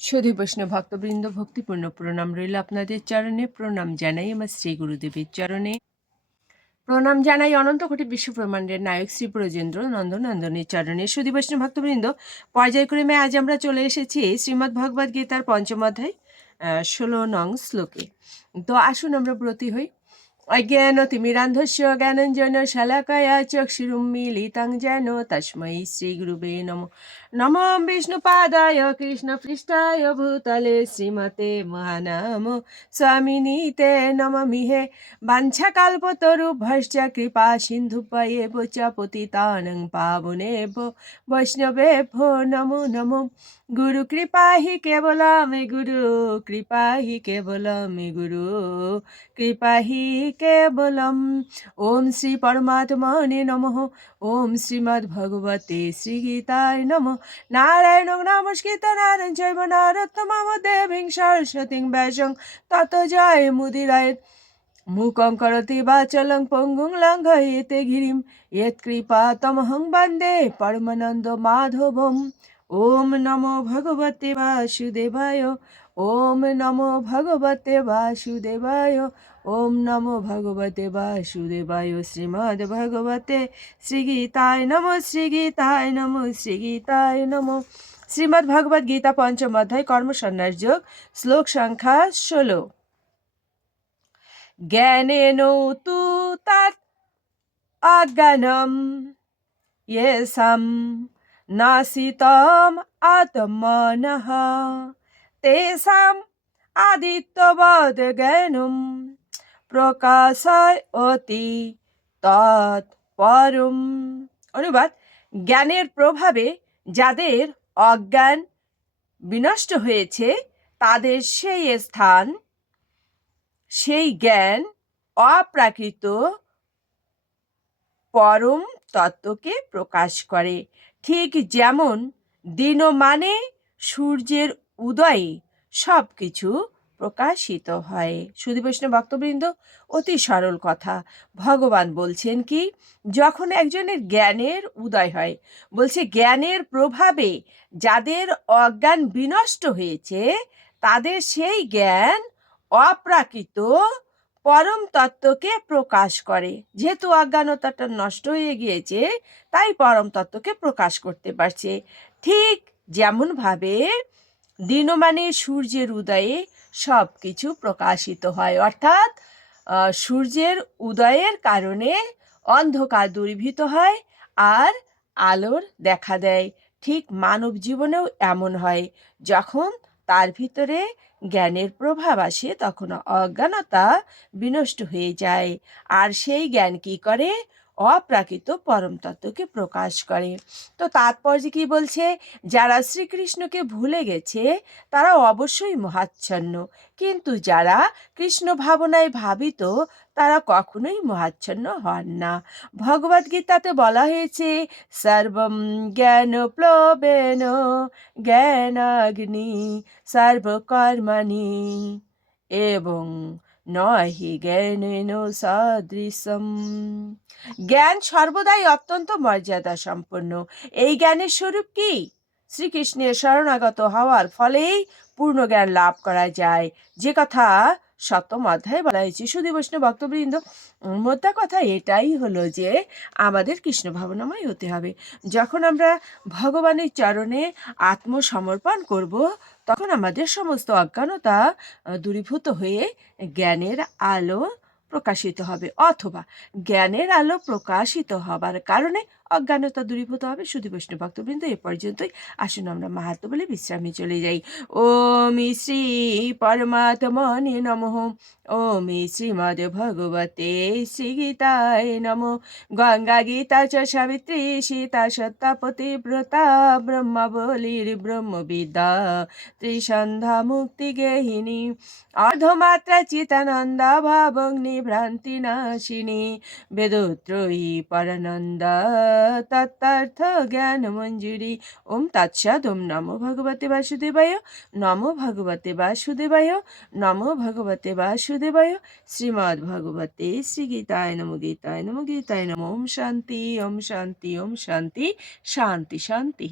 সুধী বৈষ্ণব ভক্তবৃন্দ, ভক্তিপূর্ণ প্রণাম রইল আপনাদের চরণে। প্রণাম জানাই আমার শ্রী গুরুদেবের চরণে। প্রণাম জানাই অনন্ত কোটি বিশ্ব ব্রহ্মাণ্ডের নায়ক শ্রী ব্রজেন্দ্র নন্দনন্দনের চরণে। সুধী বৈষ্ণব ভক্তবৃন্দ, পর্যায়ক্রমে আজ আমরা চলে এসেছি শ্রীমদ্ ভগবদ গীতার পঞ্চম অধ্যায় ষোলো নং শ্লোকে। তো আসুন আমরা ব্রতী হই। অজ্ঞানতিমিরান্ধস্য জ্ঞানঞ্জন শালাকায়া চক্ষুরুন্মীলিতাং যেন তস্मै শ্রীগুরুবে নম নম বিষ্ণুপাদায় কৃষ্ণপৃষ্ঠায় ভূতলে শ্রীমতে মহানাম স্বামিনীতে নমমিহে বাঞ্ছাকাল্পতরুভ্যশ্চ কৃপা সিন্ধুপয়েব চ পতিতানং পাবনেভ বৈষ্ণবেভ্যো নমো নমো গুরু কৃপা হি কেবলমে গুরু কৃপা হি কেবলমে গুরু কৃপা হি কেবলম ওম শ্রী পরমাত্মনে নমঃ ওম শ্রীমদ্ ভগবতে শ্রীগীতায় নমঃ নারায়ণ নমস্কৃত নারায়ণ জৈব নারোত্তমম দেবীং সরস্বতীং ব্যাসং তত জয় মুদিরায় মূকং করতি বাচলং পঙ্গুং লঙ্ঘয়িতে গিরিম ইয়ৎকৃপা তমহং বন্দে পরমানন্দ মাধবম ওম নমো ভগবতে বাসুদেবায় ওম নমো ভগবতে বাসুদেবায়। ওম নমো ভগবতে বাসুদেবায়। শ্রীমদ্ ভগবতে শ্রী শ্রীগীতায় নমো শ্রীগীতায় নমো শ্রীগীতায় নমো। শ্রীমদ্ ভগবত গীতা পঞ্চম অধ্যায়, কর্মসন্ন্যাস যোগ, শ্লোক সংখ্যা ষোলো। জ্ঞানেন তু তাত অজ্ঞানম ইয়েসাম নাসিতম আত্মনহ তেষাম আদিত্যবদ জ্ঞানম প্রকাশয় অতি তৎপরম অনুবাদ জ্ঞানের প্রভাবে যাদের অজ্ঞান বিনষ্ট হয়েছে তাদের সেই স্থান সেই জ্ঞান অপ্রাকৃত পরম তত্ত্বকে প্রকাশ করে ঠিক যেমন দিন মানে সূর্যের উদয়ে সব কিছু প্রকাশিত হয়। সুধী বৈষ্ণব ভক্তবৃন্দ, অতি সরল কথা। ভগবান বলছেন কি, যখন একজনের জ্ঞানের উদয় হয়, বলছে জ্ঞানের প্রভাবে যাদের অজ্ঞান বিনষ্ট হয়েছে, তাদের সেই জ্ঞান অপ্রাকৃত পরম তত্ত্বকে প্রকাশ করে। যেহেতু অজ্ঞানতাটা নষ্ট হয়ে গিয়েছে, তাই পরম তত্ত্বকে প্রকাশ করতে পারছে। ঠিক যেমনভাবে দিনমানে সূর্যের উদয়ে সব কিছু প্রকাশিত হয়। অর্থাৎ সূর্যের উদয়ের কারণে অন্ধকার দূরীভূত হয় আর আলোর দেখা দেয়। ঠিক মানব জীবনেও এমন হয়। যখন তার ভিতরে জ্ঞানের প্রভাব আসে, তখন অজ্ঞানতা বিনষ্ট হয়ে যায়। আর সেই জ্ঞান কি করে? অপ্রাকৃত পরম তত্ত্বকে প্রকাশ করে। তো তাৎপর্য কি বলছে? যারা শ্রীকৃষ্ণকে ভুলে গেছে, তারা অবশ্যই মহাচ্ছন্ন। কিন্তু যারা কৃষ্ণ ভাবনায় ভাবিত, তারা কখনোই মহাচ্ছন্ন হন না। ভগবদ গীতাতে বলা হয়েছে, সর্বম জ্ঞান প্লবেন জ্ঞানাগ্নি, সর্বকর্মাণি এবং নহি জ্ঞানেন সদৃশম। জ্ঞান সর্বদাই অত্যন্ত মর্যাদা সম্পন্ন। এই জ্ঞানের স্বরূপ কি? শ্রীকৃষ্ণের শরণাগত হওয়ার ফলেই পূর্ণ জ্ঞান লাভ করা যায়। যে কথা সপ্তম অধ্যায়ে বলা হয়েছে, সুধী বৈষ্ণব ভক্তবৃন্দ, মোদ্দা কথা এটাই হলো যে, আমাদের কৃষ্ণ ভাবনাময় হতে হবে। যখন আমরা ভগবানের চরণে আত্মসমর্পণ করব তখন আমাদের সমস্ত অজ্ঞানতা দূরীভূত হয়ে জ্ঞানের আলো প্রকাশিত হবে, অথবা জ্ঞানের আলো প্রকাশিত হবার কারণে অজ্ঞানতা দূরীভূত হবে শুধু বৈষ্ণব ভক্তবৃন্দ এ পর্যন্তই। আসুন আমরা মাহাত্ম বলে বিশ্রামে চলে যাই। ওম শ্রী পরমাত্মনে নমঃ। ওম শ্রীমদ ভগবতে শ্রী গীতায় নম। গঙ্গা গীতা চ সাবিত্রী সীতা সত্তা পতিব্রতা ব্রহ্মাবলীর ব্রহ্মবিদ্যা ত্রিসন্ধ্যা মুক্তি গেহিনী। অর্ধমাত্রা চিতানন্দা ভাবগ্নি ভ্রান্তি নাশিনী। বেদত্রয়ী পরানন্দা তত্তার্থ জ্ঞান মঞ্জুরি ওম তৎসদ ওম নমো ভগবতে বাসুদেবায়, নমো ভগবতে বাসুদেবায়, নমো ভগবতে বাসুদেবায়। শ্রীমদ্ ভগবতে শ্রী গীতায় নম গীতায় নম গীতায় নম। ওম শান্তি ওম শান্তি ওম শান্তি। শান্তি শান্তি।